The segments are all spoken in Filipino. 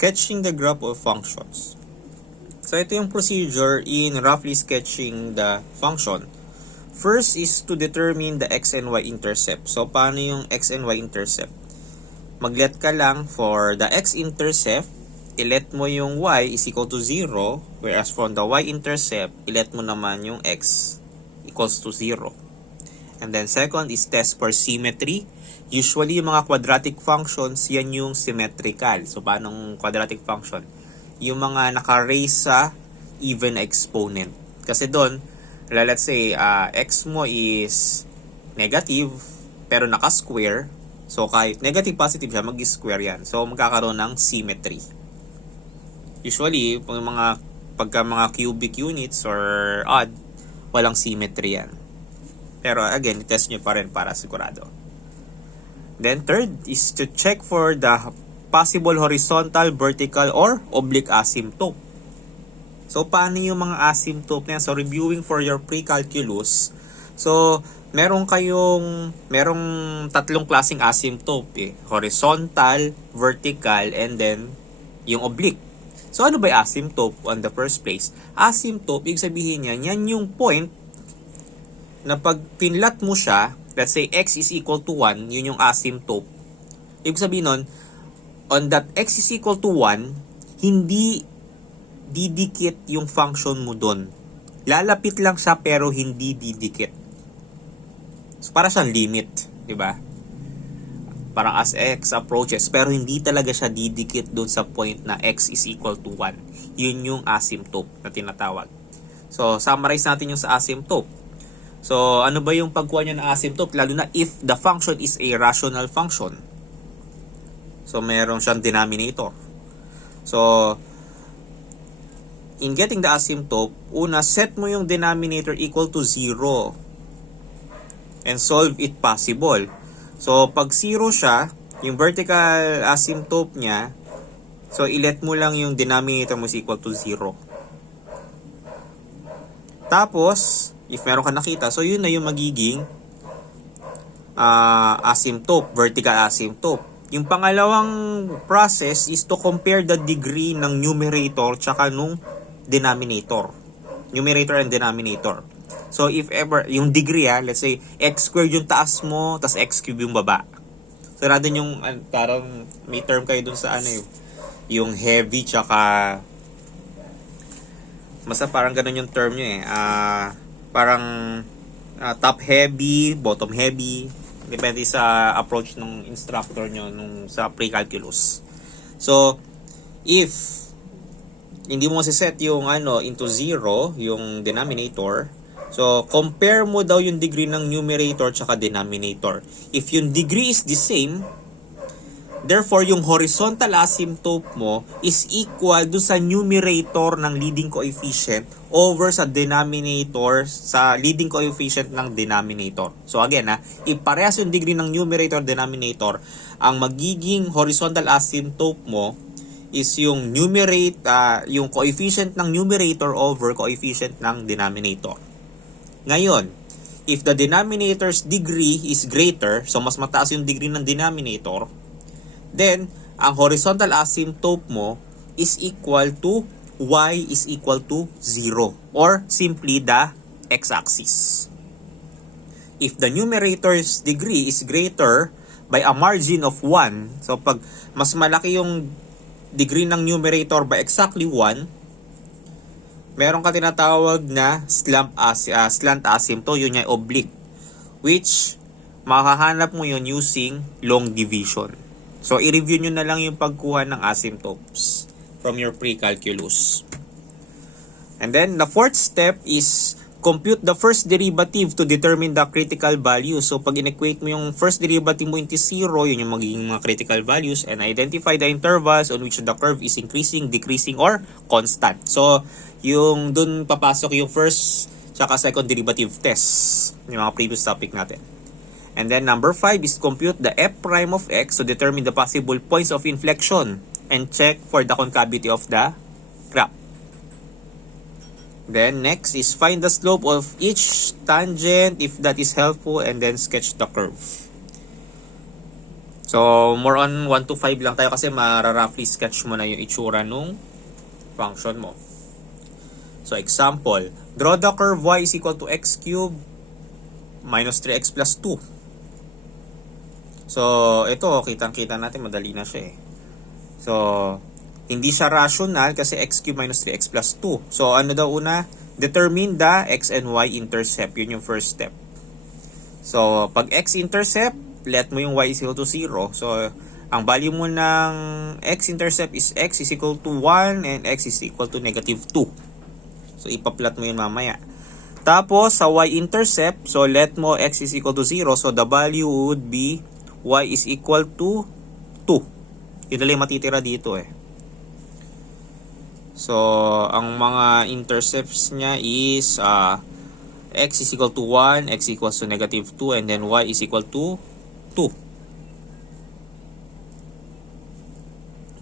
sketching the graph of functions. So ito yung procedure in roughly sketching the function. First is to determine the x and y intercept. So paano yung x and y intercept? Mag-let ka lang for the x-intercept, i-let mo yung y is equal to 0, whereas from the y-intercept, i-let mo naman yung x equals to 0. And then second is test for symmetry. Usually yung mga quadratic functions, yan yung symmetrical. So paanong quadratic function? Yung mga naka-raise sa even exponent. Kasi doon, let's say, x mo is negative, pero naka-square. So, kahit negative, positive siya, mag-square yan. So, magkakaroon ng symmetry. Usually, pagka mga cubic units or odd, walang symmetry yan. Pero, again, test nyo pa rin para sigurado. Then, third is to check for the possible horizontal, vertical, or oblique asymptote. So, paano yung mga asymptote na yan? So, reviewing for your pre-calculus. So, merong tatlong klaseng asymptote eh. Horizontal, vertical, and then yung oblique. So ano ba yung asymptote on the first place? Asymptote, ibig sabihin niya, yan yung point na pag pinlat mo siya, let's say x is equal to 1, yun yung asymptote. Ibig sabihin nun, on that x is equal to 1, hindi didikit yung function mo dun. Lalapit lang siya pero hindi didikit. So, para siyang limit, di ba? Parang as x approaches, pero hindi talaga siya didikit doon sa point na x is equal to 1. Yun yung asymptote na tinatawag. So, summarize natin yung sa asymptote. So, ano ba yung pagkuha niya ng asymptote? Lalo na if the function is a rational function. So, meron siyang denominator. So, in getting the asymptote, una, set mo yung denominator equal to 0. And solve it possible. So, pag 0 siya, yung vertical asymptote niya, so, ilet mo lang yung denominator mo is equal to 0. Tapos, if meron ka nakita, so yun na yung magiging asymptote, vertical asymptote. Yung pangalawang process is to compare the degree ng numerator tsaka nung denominator. Numerator and denominator. So, if ever, yung degree let's say, x squared yung taas mo, tas x cube yung baba. So, natin yung, parang may term kayo dun sa yung heavy, tsaka, basta parang ganun yung term nyo parang, top heavy, bottom heavy, depende sa approach ng instructor nyo sa pre-calculus. So, if, hindi mo set yung, into 0, yung denominator, so, compare mo daw yung degree ng numerator tsaka denominator. If yung degree is the same, therefore, yung horizontal asymptote mo is equal do sa numerator ng leading coefficient over sa denominator sa leading coefficient ng denominator. So, again, if parehas yung degree ng numerator denominator, ang magiging horizontal asymptote mo is yung yung coefficient ng numerator over coefficient ng denominator. Ngayon, if the denominator's degree is greater, so mas mataas yung degree ng denominator, then, ang horizontal asymptote mo is equal to y is equal to 0, or simply the x-axis. If the numerator's degree is greater by a margin of 1, so pag mas malaki yung degree ng numerator by exactly 1, meron ka tinatawag na slant asymptote, yun yung oblique, which makahanap mo yun using long division. So, i-review nyo na lang yung pagkuha ng asymptotes from your pre-calculus. And then, the fourth step is compute the first derivative to determine the critical value. So, pag in-equate mo yung first derivative mo into 0, yun yung magiging mga critical values, and identify the intervals on which the curve is increasing, decreasing, or constant. So, yung dun papasok yung first tsaka second derivative test, yung mga previous topic natin. And then number 5 is compute the f prime of x to determine the possible points of inflection and check for the concavity of the graph. Then next is find the slope of each tangent if that is helpful, and then sketch the curve. So, more on 1 to 5 lang tayo kasi roughly sketch mo na yung itsura nung function mo. So, example, draw the curve y is equal to x cubed minus 3x plus 2. So, ito, kitang-kita natin, madali na siya eh. So, hindi siya rational kasi x cubed minus 3x plus 2. So, ano daw una? Determine the x and y intercept. Yun yung first step. So, pag x-intercept, let mo yung y is equal to 0. So, ang value mo ng x-intercept is x is equal to 1 and x is equal to negative 2. So, ipaplat mo yun mamaya. Tapos, sa y-intercept, so let mo x is equal to 0. So, the value would be y is equal to 2. Yun na lang matitira dito eh. So, ang mga intercepts niya is x is equal to 1, x equals to negative 2, and then y is equal to 2.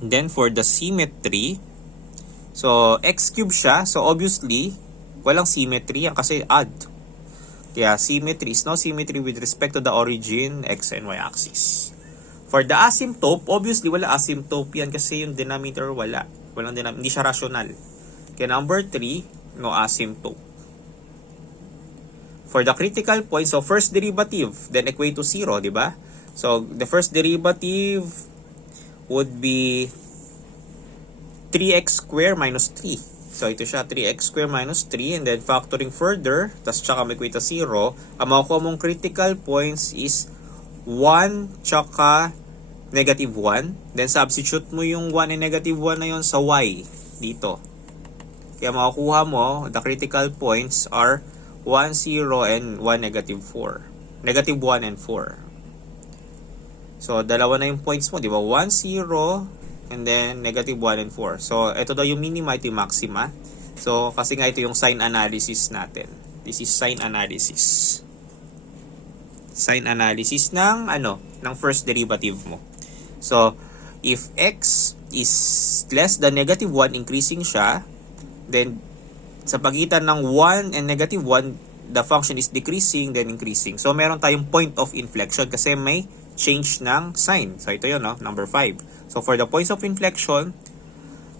And then for the symmetry, so x cube siya, so obviously, walang symmetry yan kasi odd. Kaya symmetry is no symmetry with respect to the origin, x and y axis. For the asymptote, obviously wala asymptote yan kasi yung denominator wala. Hindi siya rational. Kaya number 3, no asymptote. For the critical point, so first derivative, then equate to 0, di ba? So, the first derivative would be 3x squared minus 3. So, ito siya, 3x squared minus 3. And then, factoring further, tas tsaka may equate to 0. Ang makukuha mong critical points is 1 tsaka negative 1. Then, substitute mo yung 1 and negative 1 na yun sa y dito. Kaya makukuha mo, the critical points are 1, 0, and 1, negative 4. Negative 1 and 4. So, dalawa na yung points mo, di ba? 1, 0, and then negative 1 and 4. So, ito daw yung minima, ito yung maxima. So, kasi nga ito yung sign analysis natin. This is sign analysis. Sign analysis ng, ng first derivative mo. So, if x is less than negative 1, increasing siya, then sa pagitan ng 1 and negative 1, the function is decreasing, then increasing. So, meron tayong point of inflection kasi may change ng sign. So, ito yun, number 5. So, for the points of inflection,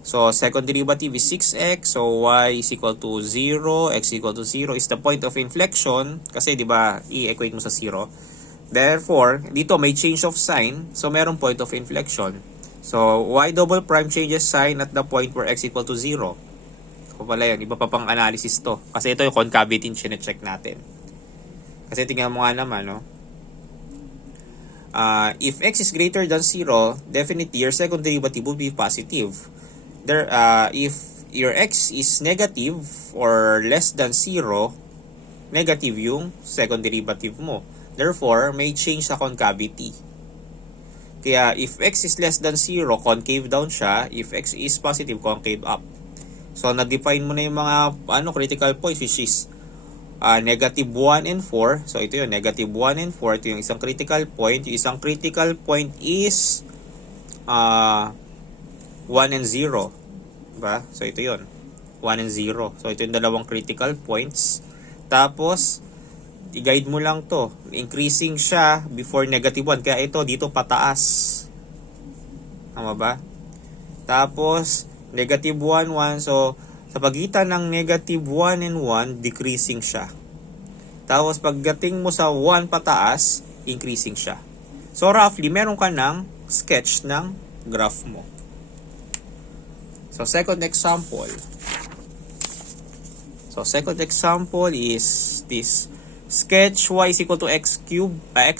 so, second derivative is 6x. So, y is equal to 0, x equal to 0 is the point of inflection. Kasi, di ba, i-equate mo sa 0. Therefore, dito may change of sign. So, meron point of inflection. So, y double prime changes sign at the point where x equal to 0. O pala yun, iba pa pang analysis to. Kasi ito yung concavity yung check natin. Kasi tingnan mo nga naman, if x is greater than 0, definitely your second derivative will be positive. If your x is negative or less than 0, negative yung second derivative mo. Therefore, may change sa concavity. Kaya if x is less than 0, concave down siya. If x is positive, concave up. So, na-define mo na yung mga critical points which is negative 1 and 4. So, ito yun, negative 1 and 4. Ito yung isang critical point. Yung isang critical point is 1 and 0. Diba? So, ito yun. 1 and 0. So, ito yung dalawang critical points. Tapos, i-guide mo lang to. Increasing siya before negative 1. Kaya ito, dito pataas. Tama ba? Tapos, negative 1, 1. So, sa pagitan ng negative 1 and 1, decreasing siya. Tapos, pagdating mo sa 1 pataas, increasing siya. So, roughly, meron ka ng sketch ng graph mo. So, second example. So, second example is this. Sketch y is equal to x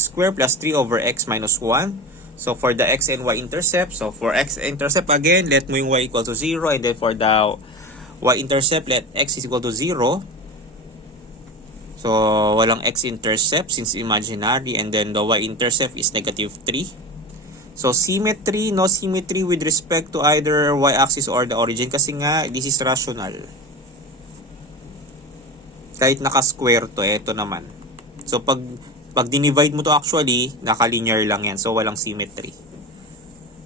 squared plus 3 over x minus 1. So, for the x and y intercept, so for x intercept again, let mo yung y equal to 0. And then for the y intercept, let x is equal to 0. So, walang x intercept since imaginary. And then the y intercept is negative 3. So, symmetry, no symmetry with respect to either y-axis or the origin. Kasi nga, this is rational. Kahit naka-square to, ito naman. So, pag dinivide mo to actually, naka-linear lang yan. So, walang symmetry.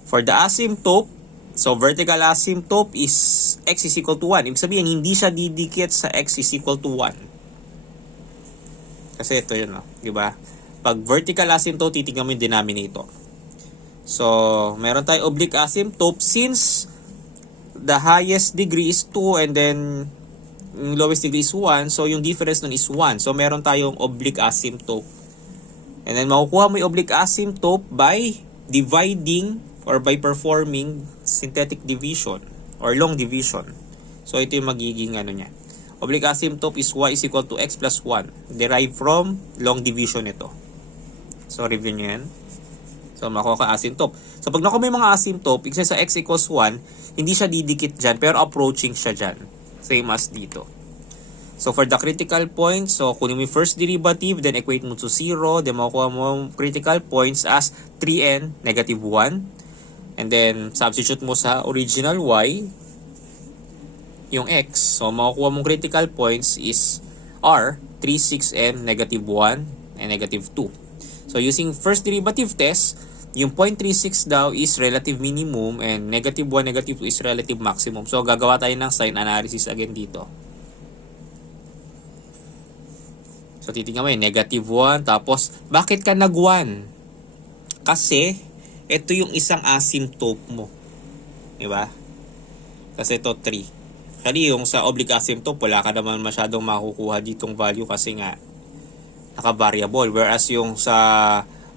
For the asymptote, so vertical asymptote is x is equal to 1. Ibig sabihin, hindi siya didikit sa x is equal to 1. Kasi ito yun, di ba? Pag vertical asymptote, titignan mo yung denominator. So, meron tayong oblique asymptote since the highest degree is 2 and then yung lowest degree is 1. So, yung difference nun is 1. So, meron tayong oblique asymptote. And then, makukuha mo yung oblique asymptote by dividing or by performing synthetic division or long division. So, ito yung magiging ano niya. Oblique asymptote is y is equal to x plus 1. Derived from long division ito. So, review nyo yan. So, makuha ka asymptote. So, pag nakuha mo yung mga asymptote, isa sa x equals 1, hindi siya didikit dyan, pero approaching siya dyan. Same as dito. So, for the critical points, so, kunin mo yung first derivative, then equate mo to 0, then makuha mo critical points as 3n, negative 1. And then, substitute mo sa original y, yung x. So, makukuha mong critical points is r, 3, 6n, negative 1, and negative 2. So, using first derivative test, yung 0.36 daw is relative minimum and negative 1, negative 2 is relative maximum. So, gagawa tayo ng sign analysis again dito. So, titingnan mo yun, negative 1. Tapos, bakit ka nag-1? Kasi, ito yung isang asymptote mo. Diba? Kasi ito 3. Kali yung sa oblique asymptote, wala ka naman masyadong makukuha ditong value kasi nga, naka-variable. Whereas yung sa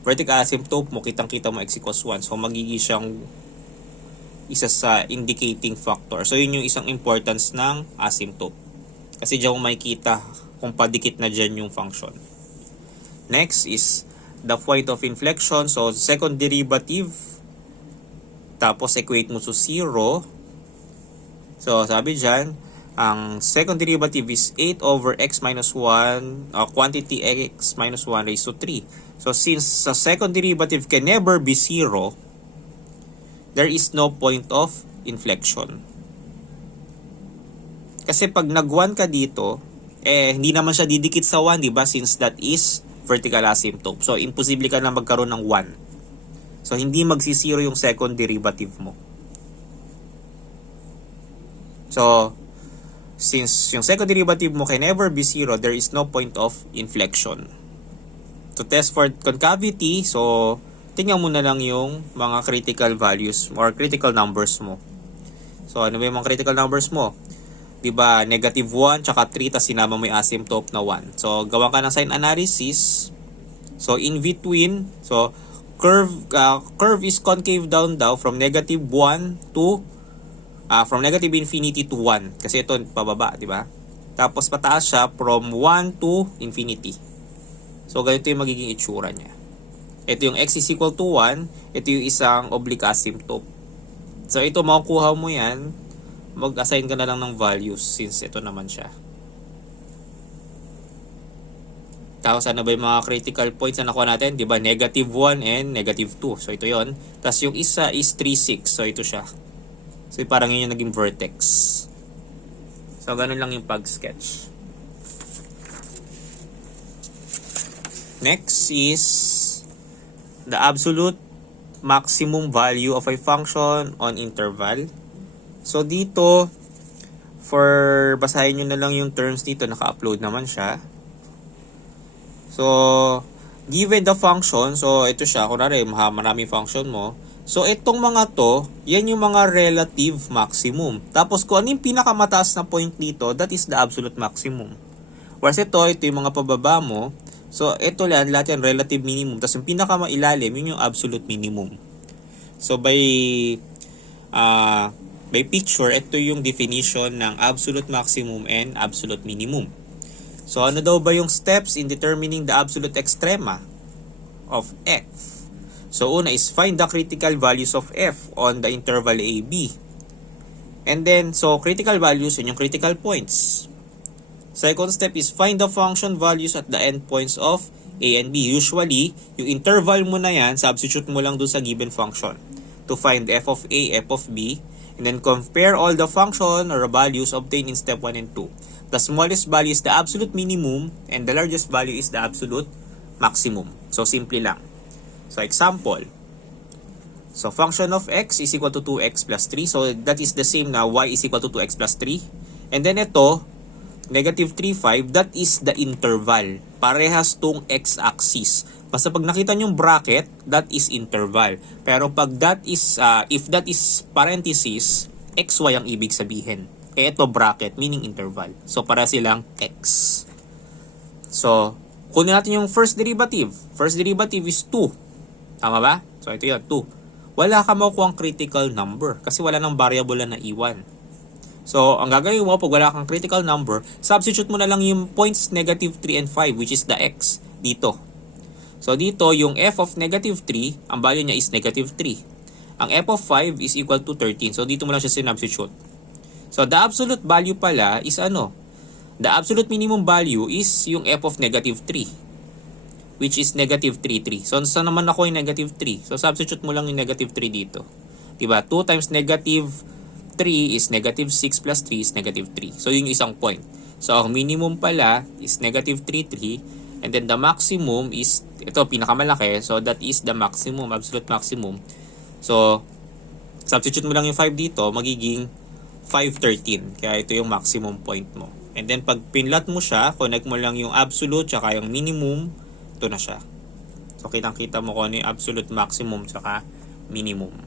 vertical asymptote mo, kitang-kita mo x equals 1. So, magiging siyang isa sa indicating factor. So, yun yung isang importance ng asymptote. Kasi diyan mo makikita kung padikit na dyan yung function. Next is the point of inflection. So, second derivative. Tapos, equate mo to 0. So, sabi dyan, ang second derivative is 8 over x minus 1, quantity x minus 1 raised to 3. So, since the second derivative can never be 0, there is no point of inflection. Kasi pag nag-1 ka dito, hindi naman siya didikit sa 1, diba? Since that is vertical asymptote. So, imposible ka na magkaroon ng 1. So, hindi magsi-0 yung second derivative mo. So, since yung second derivative mo can never be 0, there is no point of inflection. To test for concavity, so tingnan mo na lang yung mga critical values or critical numbers mo. So ano ba yung mga critical numbers mo? Diba, negative 1 tsaka 3 tas sinama mo yung asymptote na 1. So gawa ka ng sign analysis. So in between, so curve is concave down daw from negative 1 to from negative infinity to 1. Kasi ito pababa, di ba? Tapos pataas siya from 1 to infinity. So, ganito yung magiging itsura niya. Ito yung x is equal to 1. Ito yung isang oblique asymptote. So, ito makukuha mo yan. Mag-assign ka na lang ng values since ito naman siya. Tapos, ano ba yung mga critical points na nakuha natin? Di ba? Negative 1 and negative 2. So, ito yon. Tapos, yung isa is 3, 6. So, ito siya. So, parang yun yung naging vertex. So, ganun lang yung pag-sketch. Next is the absolute maximum value of a function on interval. So, dito, basahin nyo na lang yung terms dito. Naka-upload naman siya. So, given the function, so, ito siya. Kunwari, maraming function mo. So, itong mga to, yan yung mga relative maximum. Tapos, kung ano yung pinakamataas na point dito, that is the absolute maximum. Whereas ito yung mga pababa mo. So, ito lang, lahat yan relative minimum. Tapos, yung pinakamailalim, yun yung absolute minimum. So, by picture, ito yung definition ng absolute maximum and absolute minimum. So, ano daw ba yung steps in determining the absolute extrema of f? So, una is find the critical values of f on the interval AB. And then, so, critical values, yun yung critical points. Second step is find the function values at the endpoints of A and B. Usually, yung interval mo na yan, substitute mo lang dun sa given function to find f of A, f of B, and then compare all the function or values obtained in step 1 and 2. The smallest value is the absolute minimum, and the largest value is the absolute maximum. So, simple lang. So, example. So, function of x is equal to 2x plus 3. So, that is the same na y is equal to 2x plus 3. And then ito, negative 3, 5, that is the interval. parehas tong x-axis. Basta pag nakita nyo yung bracket, that is interval. Pero pag that is, if that is parenthesis, xy ang ibig sabihin. Eh ito bracket, meaning interval. So para silang x. So, kunin natin yung first derivative. First derivative is 2. Tama ba? So ito yun, 2. Wala ka makukuha ang critical number kasi wala nang variable na iwan. So, ang gagawin mo pag wala kang critical number, substitute mo na lang yung points negative 3 and 5, which is the x, dito. So, dito, yung f of negative 3, ang value niya is negative 3. Ang f of 5 is equal to 13. So, dito mo lang siya sinubstitute. So, the absolute value pala is ano? The absolute minimum value is yung f of negative 3, which is negative 3, 3. So, saan naman ako yung negative 3? So, substitute mo lang yung negative 3 dito. Diba? 2 times negative 3 is negative 6 plus 3 is negative 3. So, yun yung isang point. So, ang minimum pala is negative 3, 3. And then, the maximum is, ito, pinakamalaki. So, that is the maximum, absolute maximum. So, substitute mo lang yung 5 dito, magiging 513. Kaya ito yung maximum point mo. And then, pag pinlat mo siya, connect mo lang yung absolute tsaka yung minimum, ito na siya. So, kitang-kita mo kung ano yung absolute maximum tsaka minimum.